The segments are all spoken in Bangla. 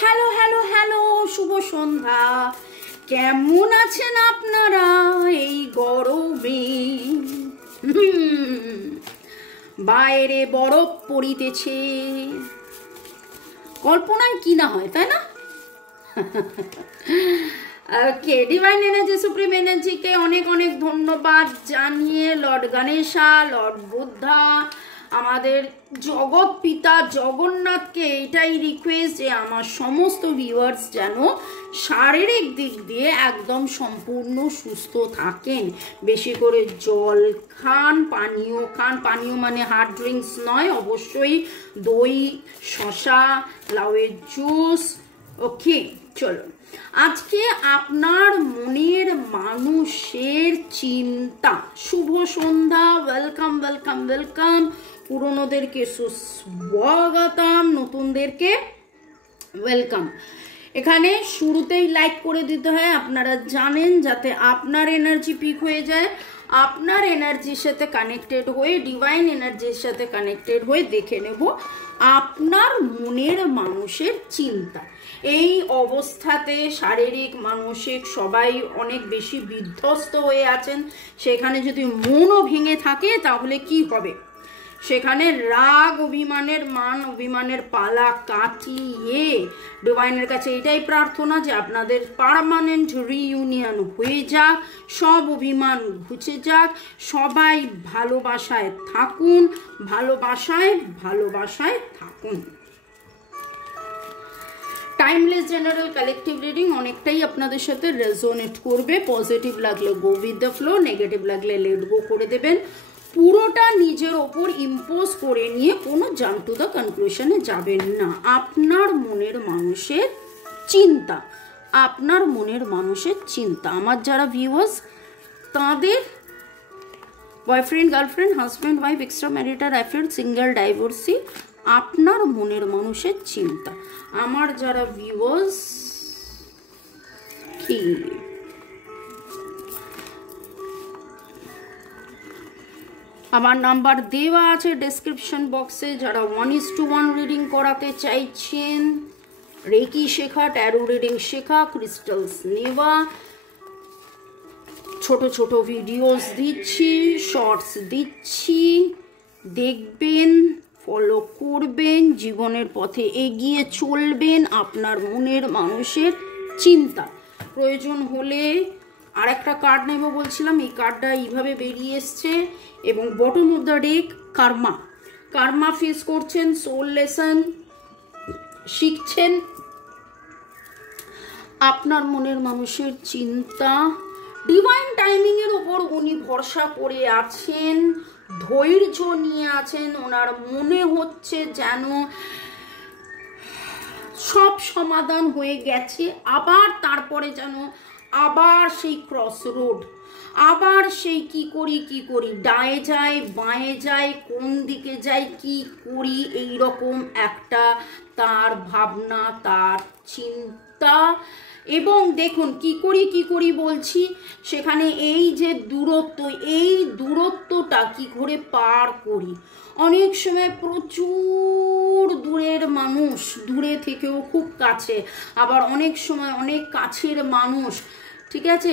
হ্যালো হ্যালো হ্যালো, শুভ সন্ধ্যা। কেমন আছেন আপনারা এই গরমে? বাইরে বরফ পড়িতেছে, কল্পনায় কি না হয়, তাই না? ওকে, ডিভাইন এনার্জি, সুপ্রিম এনার্জিকে অনেক অনেক ধন্যবাদ জানিয়ে লর্ড গণেশা, লর্ড বুদ্ধা, আমাদের জগৎ পিতা জগন্নাথকে এটাই রিকোয়েস্ট যে আমার সমস্ত ভিউয়ার্স যেন শারীরিক দিক দিয়ে একদম সম্পূর্ণ সুস্থ থাকেন। বেশি করে জল খান, পানীয় খান। পানীয় মানে হার্ড ড্রিঙ্কস নয়, অবশ্যই দই, শসা, লাউয়ের জুস। ওকে, চলো আজকে আপনার মনের মানুষের চিন্তা। শুভ সন্ধ্যা, ওয়েলকাম ওয়েলকাম ওয়েলকাম। পুরনোদেরকে সুস্বাগতম, নতুনদেরকে ওয়েলকাম। এখানে শুরুতেই লাইক করে দিতে হয়, আপনারা জানেন, যাতে আপনার এনার্জি পিক হয়ে যায়। আপনার এনার্জির সাথে কানেক্টেড হয়ে, ডিভাইন এনার্জির সাথে কানেক্টেড হয়ে দেখে নেব আপনার মনের মানুষের চিন্তা। এই অবস্থাতে শারীরিক মানসিক সবাই অনেক বেশি বিধ্বস্ত হয়ে আছেন। সেখানে যদি মনও ভেঙে থাকে তাহলে কি হবে? সেখানে রাগ, অভিমানের মান অভিমানের পালা কাটিয়ে ডিভাইনের কাছে এটাই প্রার্থনা যে আপনাদের পার্মানেন্ট রিইউনিয়ন হয়ে যাক, সব অভিমান ঘুচে যাক, সবাই ভালোবাসায় থাকুন, ভালোবাসায় ভালোবাসায় থাকুন। টাইমলেস জেনারেল কালেকটিভ রিডিং অনেকটাই আপনাদের সাথে রেজোনেট করবে। পজিটিভ লাগলে go with the flow, negative লাগলে লেট গো করে দেবেন। পুরোটা নিজের ওপর ইম্পোজ করে নিয়ে কোনো জাম্প টু দ্য কনক্লুশনে যাবেন না। আপনার মনের মানুষের চিন্তা, আপনার মনের মানুষের চিন্তা। আমার যারা ভিউয়ার্স, তাদের boyfriend, girlfriend, husband, wife, extra marital affair, single, divorcee, আপনার মনের মানুষের চিন্তা। আমার যারা ভিউয়ার্স কি আমার নাম্বার দেওয়া আছে ডেসক্রিপশন বক্সে, যারা 1:1 রিডিং করাতে চাইছেন, রেকি শেখা, ট্যারো রিডিং শেখা, ক্রিস্টালস নেওয়া, ছোট ছোট ভিডিওস দিচ্ছি, শর্টস দিচ্ছি, দেখবেন, ফলো করবেন, জীবনের পথে এগিয়ে চলবেন। আপনার মনের মানুষের চিন্তা। প্রয়োজন হলে আর একটা কার্ড নেব বলছিলাম, এই কার্ডটা এইভাবে বেরিয়ে এসছে এবং বটম অফ দ্য ডেক কার্মা। কার্মা ফেস করছেন, সোল লেসন শিখছেন। আপনার মনের মানুষের চিন্তা, ডিভাইন টাইমিং এর উপর উনি ভরসা করে আছেন, ধৈর্য নিয়ে আছেন। ওনার মনে হচ্ছে যেন সব সমাধান হয়ে গেছে, আবার তারপরে যেন আবার সেই ক্রস রোড, আবার সেই কি করি, ডায়ে যাই বাঁয়ে যাই, কোন দিকে যাই, কি করি, এইরকম একটা তার ভাবনা, তার চিন্তা। এবং দেখুন কি করি বলছি, সেখানে এই যে দূরত্ব, এই দূরত্বটা কি করে পার করি। অনেক সময় প্রচুর দূরের মানুষ, দূরে থেকেও খুব কাছে, আবার অনেক সময় অনেক কাছের মানুষ, ঠিক আছে,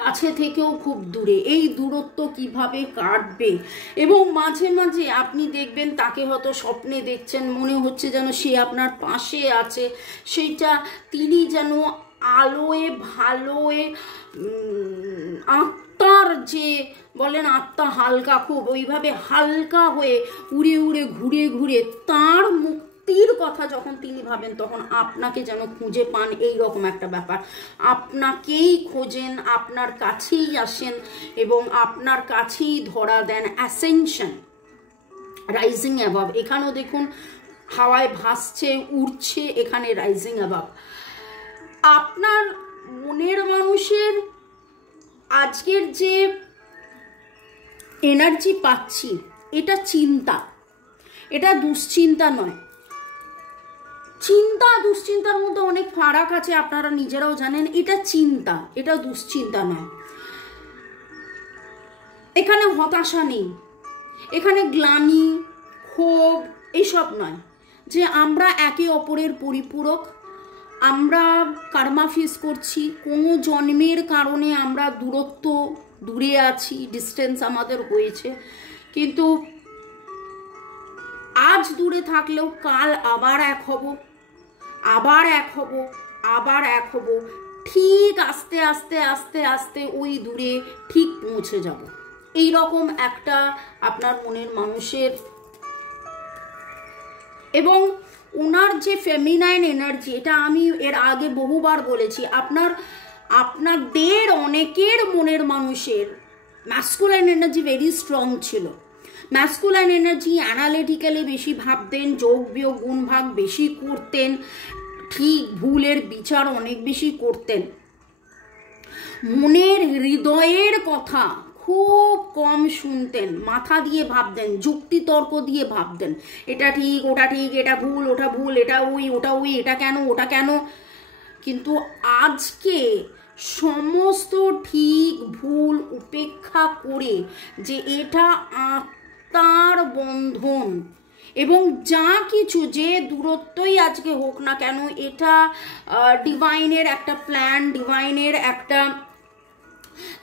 কাছে থেকেও খুব দূরে। এই দূরত্ব কিভাবে কাটবে? এবং মাঝে মাঝে আপনি দেখবেন তাকে হয়তো স্বপ্নে দেখছেন, মনে হচ্ছে যেন সে আপনার পাশে আছে, সেইটা তিনি যেন আলোয় ভালোয়, আত্মার যে বলেন আত্মা হালকা, খুব ওইভাবে হালকা হয়ে উড়ে উড়ে ঘুরে ঘুরে তার মুক্তির কথা যখন তিনি ভাবেন, তখন আপনাকে যেন খুঁজে পান, এই রকম একটা ব্যাপার। আপনাকেই খোঁজেন, আপনার কাছেই আসেন এবং আপনার কাছেই ধরা দেন। অ্যাসেনশন, রাইজিং অ্যাবাভ, এখানেও দেখুন হাওয়ায় ভাসছে, উড়ছে, এখানে রাইজিং অ্যাবাভ। আপনার মনের মানুষের আজকের যে এনার্জি পাচ্ছি, এটা চিন্তা, এটা দুশ্চিন্তা নয়। চিন্তা দুশ্চিন্তার মধ্যে অনেক ফারাক আছে, আপনারা নিজেরাও জানেন। এটা চিন্তা, এটা দুশ্চিন্তা নয়। এখানে হতাশা নেই, এখানে গ্লানি, ক্ষোভ, এসব নয়। যে আমরা একে অপরের পরিপূরক, আমরা কার্মা ফেস করছি, কোনো জন্মের কারণে আমরা দূরে আছি, ডিস্টেন্স আমাদের হয়েছে, কিন্তু আজ দূরে থাকলেও কাল আবার এক হব, আবার এক হব, আবার এক হব, ঠিক আস্তে আস্তে আস্তে আস্তে ওই দূরে ঠিক পৌঁছে যাব। এই রকম একটা আপনার মনের মানুষের, এবং ওনার যে ফেমিনাইন এনার্জি, এটা আমি এর আগে বহুবার বলেছি, আপনাদের অনেকের মনের মানুষের ম্যাসকুলাইন এনার্জি ভেরি স্ট্রং ছিল। ম্যাসকুলাইন এনার্জি অ্যানালিটিক্যালি বেশি ভাবতেন, যোগ বিয়োগ গুণ ভাগ বেশি করতেন, ঠিক ভুলের বিচার অনেক বেশি করতেন, মনের হৃদয়ের কথা খুব কম শুনতেন, মাথা দিয়ে ভাবতেন, যুক্তি তর্ক দিয়ে ভাবতেন, এটা ঠিক ওটা ঠিক, এটা ভুল ওটা ভুল, এটা ওটা এটা কেন ওটা কেন। কিন্তু আজকে সমস্ত ঠিক ভুল উপেক্ষা করে যে এটা আত্মার বন্ধন, এবং যা কিছু যে দূরত্বই আজকে হোক না কেন, এটা ডিভাইনের একটা প্ল্যান, ডিভাইনের একটা,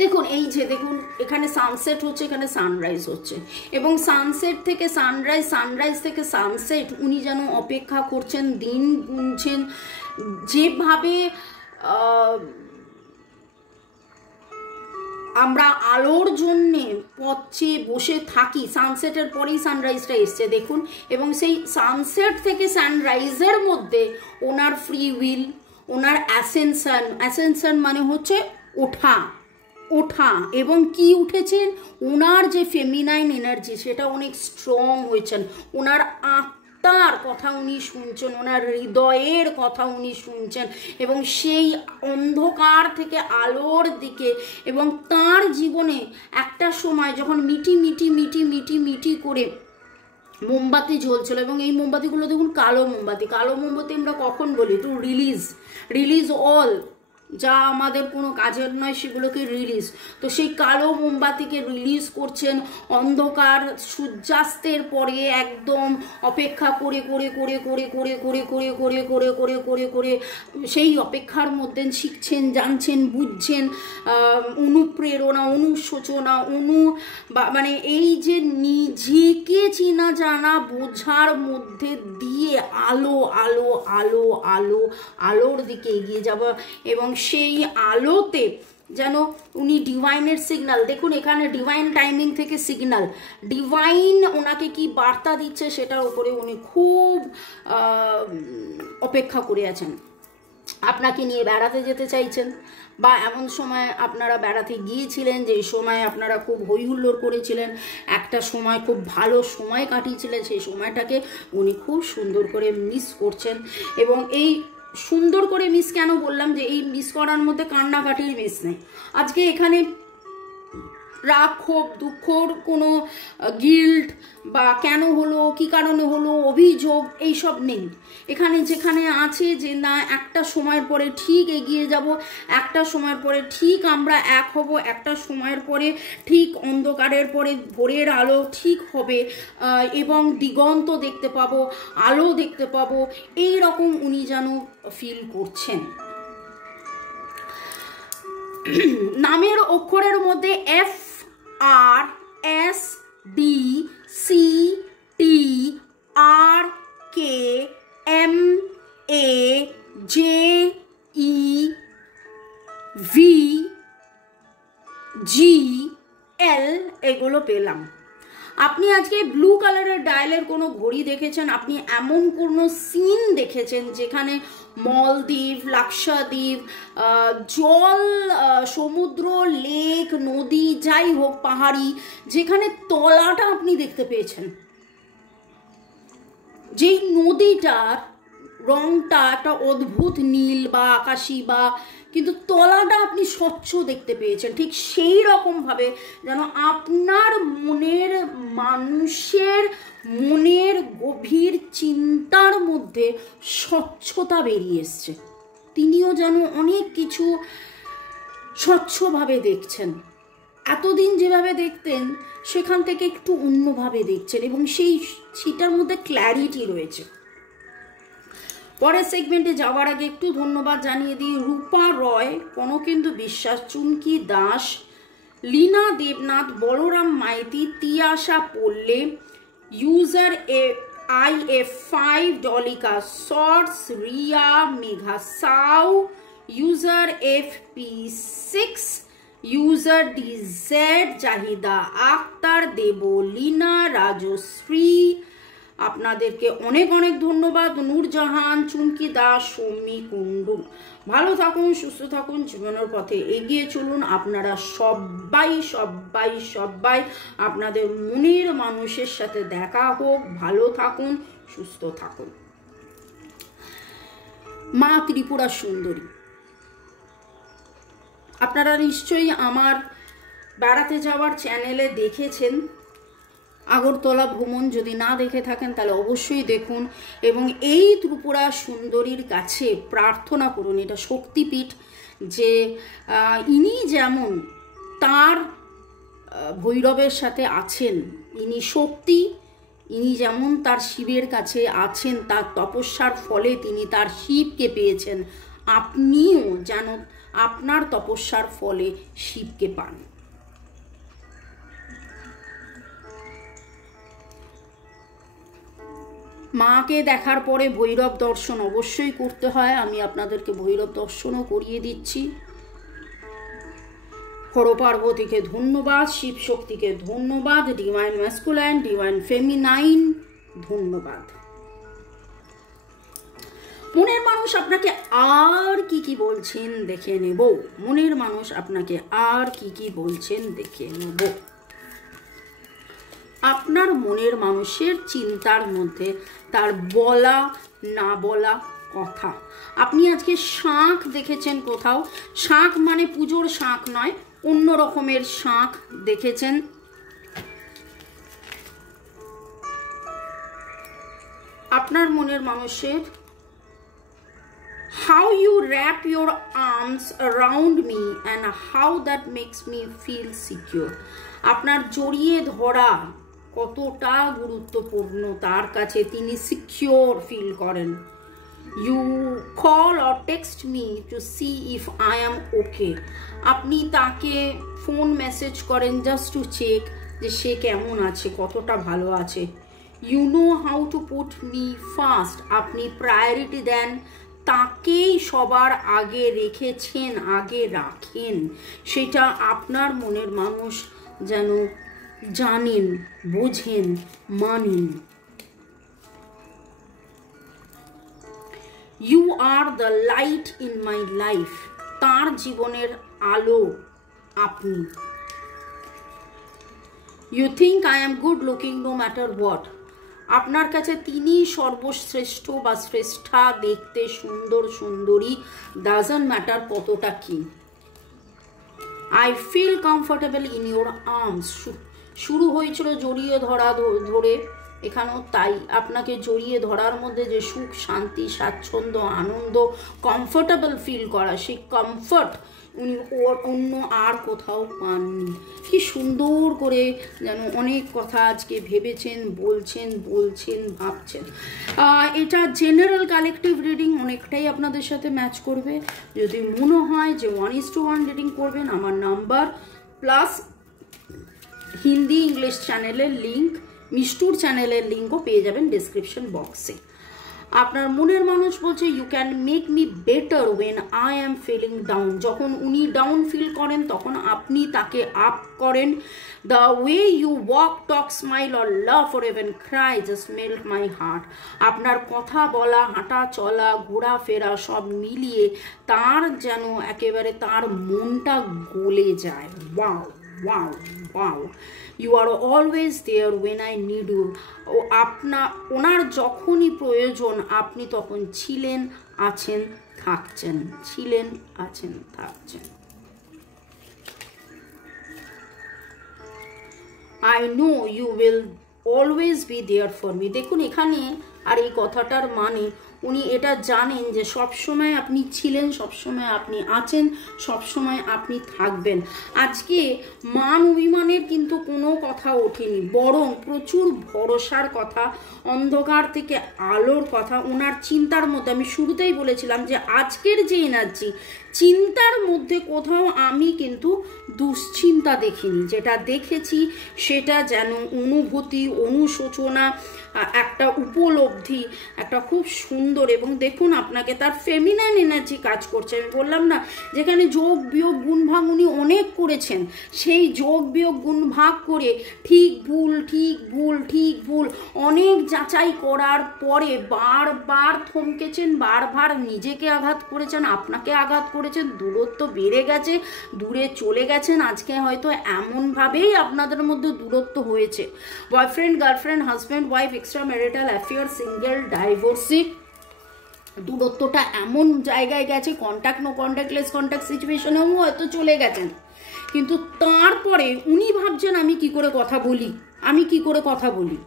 দেখুন এই যে দেখুন এখানে সানসেট হচ্ছে, এখানে সানরাইজ হচ্ছে, এবং সানসেট থেকে সানরাইজ, সানরাইজ থেকে সানসেট উনি যেন অপেক্ষা করছেন, দিন গুনছেন, যেভাবে আমরা আলোর জন্যে পথ চেয়ে বসে থাকি, সানসেটের পরেই সানরাইজটা এসছে দেখুন, এবং সেই সানসেট থেকে সানরাইজের মধ্যে ওনার ফ্রি উইল, ওনার অ্যাসেনশন মানে হচ্ছে ওঠা, এবং কি উঠেছেন, ওনার যে ফেমিনাইন এনার্জি সেটা অনেক স্ট্রং হয়েছেন, ওনার আত্মার কথা উনি শুনছেন, ওনার হৃদয়ের কথা উনি শুনছেন, এবং সেই অন্ধকার থেকে আলোর দিকে, এবং তার জীবনে একটা সময় যখন মিটি করে মোমবাতি জ্বলছিল, এবং এই মোমবাতিগুলো দেখুন কালো মোমবাতি আমরা কখন বলি টু রিলিজ অল যা আমাদের কোনো কাজের নয় সেগুলোকে রিলিজ, তো সেই কালো মোমবাতিকে রিলিজ করছেন, অন্ধকার সূর্যাস্তের পরে একদম অপেক্ষা করে সেই অপেক্ষার মধ্যে শিখছেন, জানছেন, বুঝছেন, অনুপ্রেরণা, অনুশোচনা, মানে এই যে নিজেকে চেনা জানা বোঝার মধ্যে দিয়ে আলোর দিকে এগিয়ে যাওয়া, এবং সেই আলোতে যেন উনি ডিভাইনের সিগন্যাল, দেখুন এখানে ডিভাইন টাইমিং থেকে সিগন্যাল, ডিভাইন ওনাকে কি বার্তা দিচ্ছে সেটার উপরে উনি খুব অপেক্ষা করে আছেন। আপনাকে নিয়ে বেড়াতে যেতে চাইছেন, বা এমন সময় আপনারা বেড়াতে গিয়েছিলেন যে সময় আপনারা খুব হইহুল্লোড় করেছিলেন, একটা সময় খুব ভালো সময় কাটিয়েছিলেন, সেই সময়টাকে উনি খুব সুন্দর করে মিস করছেন। এবং এই সুন্দর করে মিস কেন বললাম, যে এই মিস করার মধ্যে কান্নাকাটির মিস নেই, আজকে এখানে রাগ ক্ষোভ দুঃখর কোনো গিল্ট বা কেন হলো কি কারণে হলো অভিযোগ এইসব নেই, এখানে যেখানে আছে যে না একটা সময়ের পরে ঠিক এগিয়ে যাব, একটা সময়ের পরে ঠিক আমরা এক হব, একটা সময়ের পরে ঠিক অন্ধকারের পরে ভোরের আলো ঠিক হবে, এবং দিগন্ত দেখতে পাবো, আলো দেখতে পাবো, এই রকম উনি যেন ফিল করছেন। নামের অক্ষরের মধ্যে FRSDCTRKMAJEVGL এগুলো পেলাম। আপনি আজকে ব্লু কালারের ডায়ালের কোনো ঘড়ি দেখেছেন, আপনি এমন কোনো সিন দেখেছেন যেখানে মলদ্বীপ, লাক্ষাদ্বীপ, জল, সমুদ্র, লেক, নদী, যাই হোক পাহাড়ি, যেখানে তলাটা আপনি দেখতে পেয়েছেন, যেই নদীটার রংটা একটা অদ্ভুত নীল বা আকাশি, বা কিন্তু তলাটা আপনি স্বচ্ছ দেখতে পেয়েছেন, ঠিক সেই রকমভাবে যেন আপনার মনের মানুষের মনের গভীর চিন্তার মধ্যে স্বচ্ছতা বেরিয়ে এসছে, তিনিও যেন অনেক কিছু স্বচ্ছভাবে দেখছেন, এতদিন যেভাবে দেখতেন সেখান থেকে একটু অন্যভাবে দেখছেন, এবং সেটার মধ্যে ক্ল্যারিটি রয়েছে। পরের সেগমেন্টে যাওয়ার আগে একটু ধন্যবাদ জানিয়ে দিই। রূপা Roy, Kanakendu Biswas, Chumki Das, Leena Debnath, Balaram Maity, Tiyasha Palle, user IF5, Dolika shorts, Riya, Megha Shaw, user FP6, user DZ, Zahida Akhtar, Debleena, Rajashree, আপনাদেরকে অনেক অনেক ধন্যবাদ। নূরজাহান, চুমকি দাস, সৌমি কুণ্ডু। ভালো থাকুন, সুস্থ থাকুন, জীবনের পথে এগিয়ে চলুন। আপনারা সবাই সবাই সবাই আপনাদের মনের মানুষের সাথে দেখা হোক। ভালো থাকুন, সুস্থ থাকুন। মা ত্রিপুরা সুন্দরী, আপনারা নিশ্চয়ই আমার বেড়াতে যাওয়ার চ্যানেলে দেখেছেন। আগরতলা ভ্রমণ যদি না দেখে থাকেন তাহলে অবশ্যই দেখুন, এবং এই ত্রিপুরা সুন্দরীর কাছে প্রার্থনা করুন। এটা শক্তিপীঠ, যে ইনি যেমন তার ভৈরবের সাথে আছেন, ইনি শক্তি, ইনি যেমন তার শিবের কাছে আছেন, তার তপস্যার ফলে তিনি তার শিবকে পেয়েছেন, আপনিও যেন আপনার তপস্যার ফলে শিবকে পান। মাকে দেখার পরে ভৈরব দর্শন অবশ্যই করতে হয়। আমি আপনাদেরকে ভৈরব দর্শনও করিয়ে দিচ্ছি। হর পার্বতীকে ধন্যবাদ, শিব শক্তিকে ধন্যবাদ, ডিভাইন ম্যাসকুলাইন, ডিভাইন ফেমিনাইন ধন্যবাদ। মনের মানুষ আপনাকে আর কি কি বলছেন দেখে নেব। মনের মানুষ আপনাকে আর কি কি বলছেন দেখে নেব। আপনার মনের মানুষের চিন্তার মধ্যে তার বলা না বলা কথা। আপনি আজকে শাঁখ দেখেছেন কোথাও, শাঁখ মানে পুজোর শাঁখ নয়, অন্য রকমের শাঁখ দেখেছেন। আপনার মনের মানুষের how you wrap your arms around me and how that makes me feel secure. আপনার জড়িয়ে ধরা কতটা গুরুত্বপূর্ণ তার কাছে, তিনি সিকিউর ফিল করেন। You call or text me to see if I am okay. আপনি তাকে ফোন মেসেজ করেন জাস্ট টু চেক যে সে কেমন আছে, কতটা ভালো আছে। You know how to put me first. আপনি প্রায়োরিটি দেন, তাকেই সবার আগে রেখেছেন, আগে রাখেন। সেটা আপনার মনের মানুষ যেন জানেন, বোঝেন, মানেন। You are the light in my life. তার জীবনের আলো আপনি। You think I am good looking no matter what. আপনার কাছে তিনি সর্বশ্রেষ্ঠ বা শ্রেষ্ঠা, দেখতে সুন্দর সুন্দরী, ডাজন্ট ম্যাটার কতটা কি। I feel comfortable in your arms. শুরু হয়েছিল জড়িয়ে ধরা ধরে, এখানেও তাই। আপনাকে জড়িয়ে ধরার মধ্যে যে সুখ, শান্তি, স্বাচ্ছন্দ্য, আনন্দ, কমফোর্টেবল ফিল করা, সেই কমফর্ট উনি অন্য আর কোথাও পাননি। কি সুন্দর করে যেন অনেক কথা আজকে ভেবেছেন, বলছেন, ভাবছেন। এটা জেনারেল কালেকটিভ রিডিং, অনেকটাই আপনাদের সাথে ম্যাচ করবে। যদি মনে হয় যে 1:1 রিডিং করবেন, আমার নাম্বার প্লাস হিন্দি ইংলিশ চ্যানেলের লিঙ্ক, মিষ্টুর চ্যানেলের লিঙ্কও পেয়ে যাবেন ডিসক্রিপশন বক্সে। আপনার মনের মানুষ বলছে you can make me better when I am feeling down. যখন উনি ডাউন ফিল করেন তখন আপনি তাকে আপ করেন। The way you walk, talk, smile or love or even cry just melt my heart. আপনার কথা বলা, হাঁটা চলা, ঘোরাফেরা সব মিলিয়ে তার যেন একেবারে তার মনটা গলে যায়। Wow wow wow, you are always there when I need you. ওনার যখনই প্রয়োজন আপনি তখন ছিলেন, আছেন, থাকছেন, ছিলেন, আছেন, থাকছেন। I know you will always be there for me. দেখুন এখানে আর এই কথাটার মানে উনি এটা জানেন যে সবসময় আপনি ছিলেন, সবসময় আপনি আছেন, সবসময় আপনি থাকবেন। আজকে মান অভিমানের কিন্তু কোনো কথা ওঠেনি, বরং প্রচুর ভরসার কথা, অন্ধকার থেকে আলোর কথা ওনার চিন্তার মধ্যে। আমি শুরুতেই বলেছিলাম যে আজকের যে এনার্জি, চিন্তার মধ্যে কোথাও আমি কিন্তু দুশ্চিন্তা দেখিনি, যেটা দেখেছি সেটা যেন অনুভূতি, অনুশোচনা, একটা উপলব্ধি, একটা খুব সুন্দর। এবং দেখুন আপনাকে তার ফেমিনাইন এনার্জি কাজ করছে। আমি বললাম না, যেখানে যোগ বিয়োগ গুণ ভাগ উনি অনেক করেছেন, সেই যোগ বিয়োগ গুণ ভাগ করে ঠিক ভুল ঠিক ভুল ঠিক ভুল অনেক যাচাই করার পরে বারবার থমকেছেন, বারবার নিজেকে আঘাত করেছেন, আপনাকে আঘাত করেছেন, দূরত্ব বেড়ে গেছে, দূরে চলে গেছেন। আজকে হয়তো এমনভাবেই আপনাদের মধ্যে দূরত্ব হয়েছে, boyfriend girlfriend husband wife, extra marital affair, single, divorcee, দূরত্বটা এমন জায়গায় গেছে, contact no contact less contact সিচুয়েশনেও হয়তো চলে গেছেন। কিন্তু তারপরে উনি ভাবছেন আমি কি করে কথা বলি, আমি কি করে কথা বলি,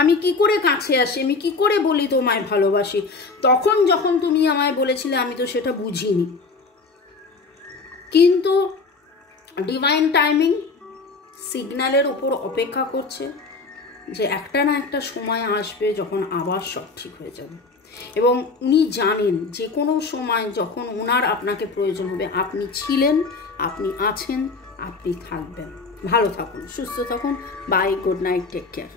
আমি কি করে কাছে আসি, আমি কি করে বলি তোমায় ভালোবাসি। তখন যখন তুমি আমায় বলেছিলে আমি তো সেটা বুঝিনি, কিন্তু ডিভাইন টাইমিং সিগন্যালের ওপর অপেক্ষা করছে যে একটা না একটা সময় আসবে যখন আবার সব ঠিক হয়ে যাবে। এবং উনি জানেন যে কোনো সময় যখন ওনার আপনাকে প্রয়োজন হবে আপনি ছিলেন, আপনি আছেন, আপনি থাকবেন। ভালো থাকুন, সুস্থ থাকুন। Bye, good night, take care.